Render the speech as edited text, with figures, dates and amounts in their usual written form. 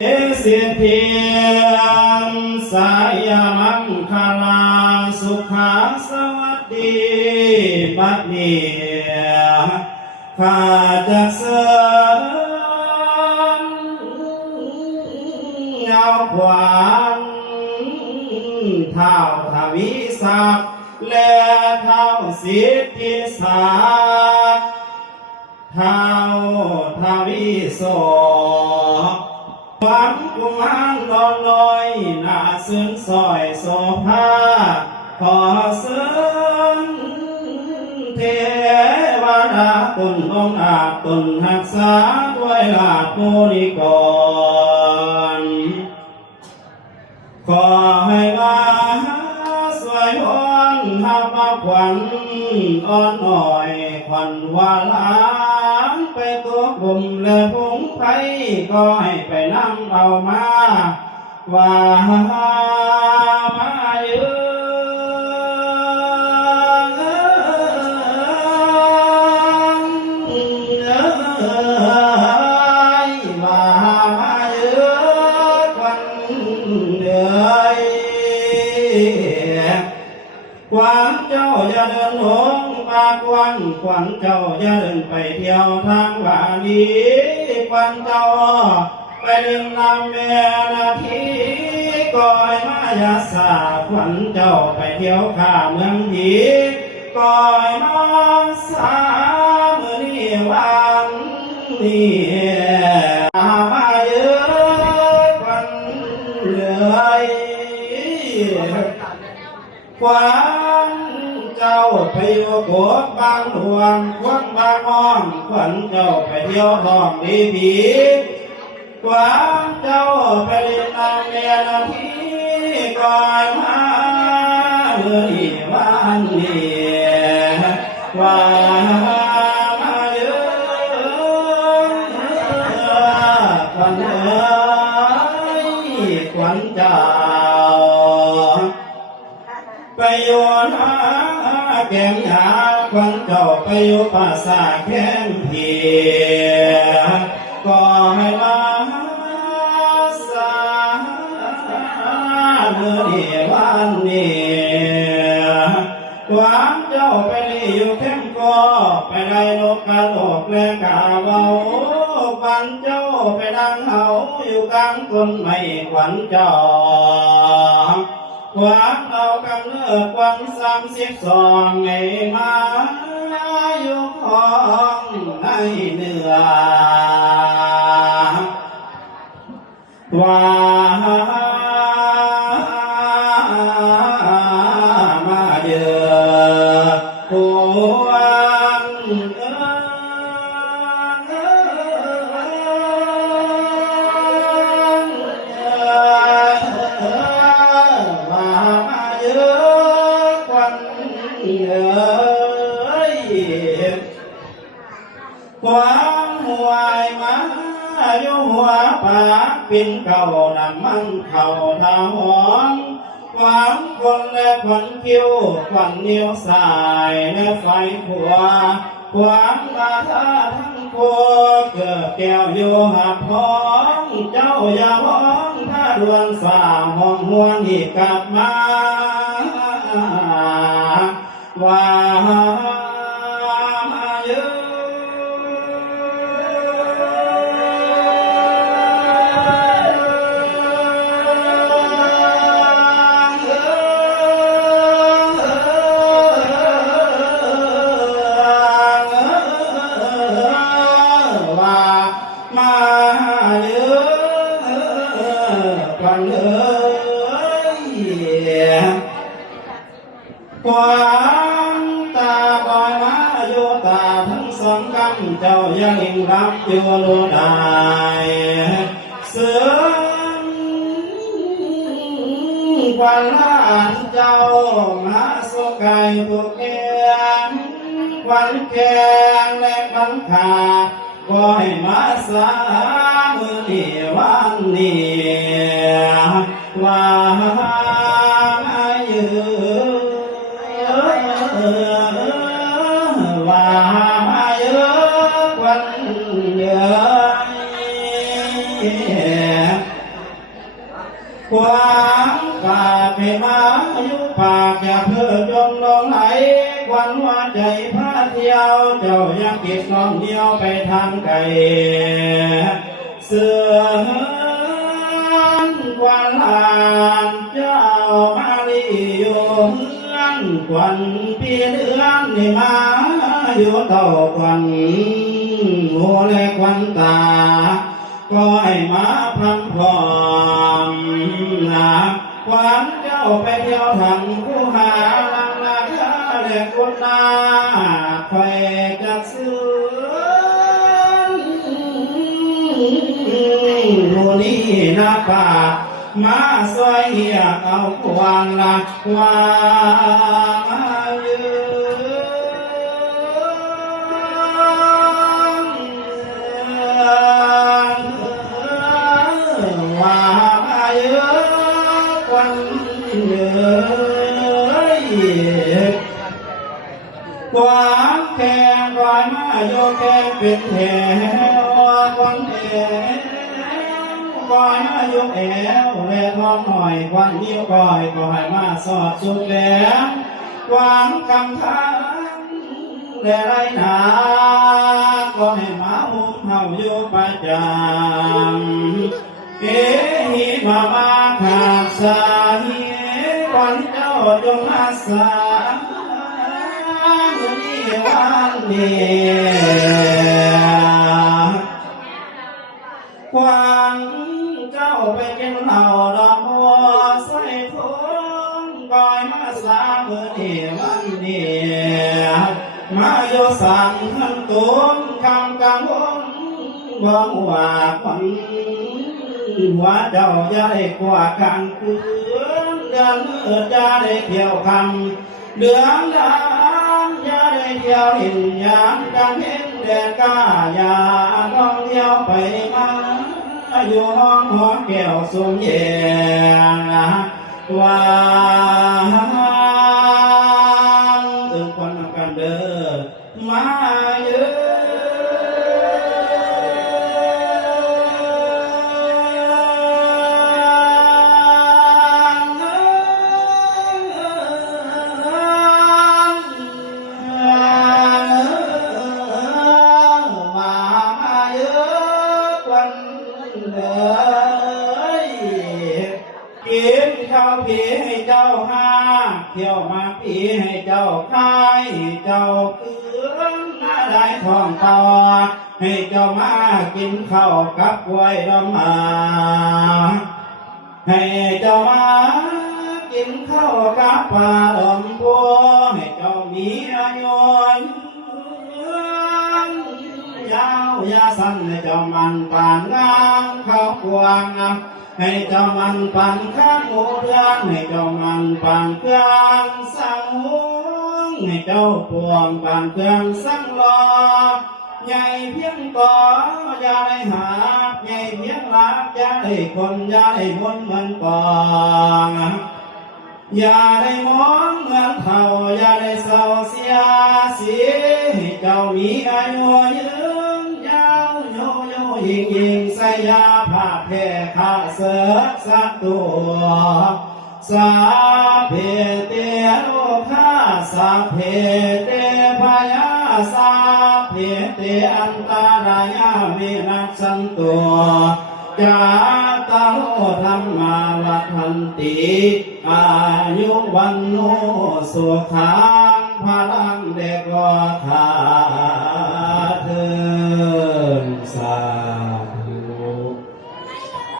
เสียเพียงสายมังคลาสุขาสวัสดีบัดนี้ข้าจะเสริญเงาขวานเท้าทวีศักดิ์และเท้าสิทธิศักดิ์เท้าทวีโสความกุมารนอนลอยหน้าซึ้งซอยโสภาขอเสริญเทวดาตนองอาจตนหักษาด้วยลาภุนิกรขอให้มาสวยพรหับขวัญอ่อนหน่อยขวัญวาลานไปตัวบุ่มและผงไผ่ก็ให้ไปนำเอามาว่ามายืขวัญเจ้าอย่าเดินหลงปากวันขวัญเจ้าอย่าเดินไปเที่ยวทางวานีขวัญเจ้าไปดึงนำแม่นาทีก่อยมายาสาขวัญเจ้าไปเที่ยวข้าเมืองผีก่อยมาสามือนี่วันนี้มาเยอะขวัญเลยขวัญเจ้าไปอยู่โกดบางหลวงขวัญบางห้องขวัญเจ้าไปเที่ยวห้องดีผีขวัญเจ้าไปเล่นน้ำเมียนาทีก่อนมาเมื่อนี้วันนี้ว่ามาเยอะขวัญเอ้ยขวัญเจ้าไปอยู่นาแก้มยาขวัญเจ้าไปอยู่ป่าสาแก้มเพียก็ให้มาสาเมื่อนี้วันนี้ขวัญเจ้าไปลีอยู่แคมป์ก็ไปได้นกกระโดดและกาเบาขวัญเจ้าไปดังเฮาอยู่กลางต้นไม้ขวัญเจ้าขวัญเอากำเนิดขวัญ32ไงมาอยู่ของในเหนือว่ามาเยอะขวัญความหวยมาอยู่หัวปากปิ่นเก่านำมันเข่าทาหองความคนและคนคิ้วควันนิ้วสายและไฟขัวความมาท่าทั้งพัวเกิดแก้วอยู่หับห้องเจ้าอย่าห้องถ้าดวนสาห้องหวนอีกกลับมาว่ามาเยอะขวัญเอ้ยขวัญตาบอยมาอยู่ตาทั้งสองกำเจ้ายังรับอยู่โลดายเสือขวัญลานเจ้ามาสกายตุกแกนขวัญแกงและขวัญขาก็ให้มาสามือนี้วันนี้ว่ามาเยอะว่ามาเยอะวันเยอะ ขวางปากให้มาอยู่ปากอย่าเพื่อจมลงไหลควันว่าใจพาเที่ยวเจ้ายังเก็บน้องเดียวไปทางไกลเสือควันลานเจ้ามาลีอยู่เฮือนควันปีเดือนนี่มาอยู่เต่าควันหัวและควันตาก็ให้มาพันพร้อมนะควันเจ้าไปเที่ยวทางผู้หาลังนาคาและกุณาไฟจักซื้อโน่นี่นาป่ามาสวยเหียกเอาควานละว่ายืนว่ายืนควันเยืนความแข็งรอยมาโยแข็งเป็นแถวความแข็งรอยมาโยแอวแลท้องหน่อยควันยิ้วก้อยก็ให้มาสอดสุดแหลมความกำทางและไรหนาก็ให้มาหุ้มเฮาอยู่ประจำเอ๋หิมาขาดสาเหตุควันเจ้าจงอาสาวันนี้ควันเจ้าไปกินเหล้าดอกบัวใส่ถุงก้อยมาสามือนี่วันนี้มาโยสั่งขันตุนคำกังวลบ่ว่าควันหัวเจ้าจะได้กว่ากลางคืนเดือนมืดจะได้เที่ยวคำเดือนดำจะได้เที่ยวเห็นยามกลางเห็นแดดกาอยาท่องเที่ยวไปมาอยู่ห้องหอแก้วสมเย็นว่าตื่นคนกันเด้อมาเยอะกินข้าวผีให้เจ้าห้าเที่ยวมาผีให้เจ้าคายเจ้าเกลือมาได้ท้องต่อให้เจ้ามากินข้าวกับกล้วยดำมาให้เจ้ามากินข้าวกับปลาดมบัวให้เจ้ามีอายุยาวยาสั้นให้เจ้ามันปานงามข้าวกวางให้เจ้ามันปันข้างหูเรือนให้เจ้ามันปันเครื่องสังหงให้เจ้าพวงปันเครื่องสังรอใหญ่เพียงต่ออย่าได้หาใหญ่เพียงรักอย่าได้คนอย่าได้มนเหมือนปองอย่าได้มองเหมือนเท่าอย่าได้เศร้าเสียสีให้เจ้ามีอายุยืนยาวโยโยยิงใส่ยาผ้าแพร่ข้าเสือสักตัวสาเพเตโลคาสาเพเตพยาสาเพเตอันตรายาวินัสสันตัวจาตาโลธรรมาวัฏันติอายุวันโนสุขังพ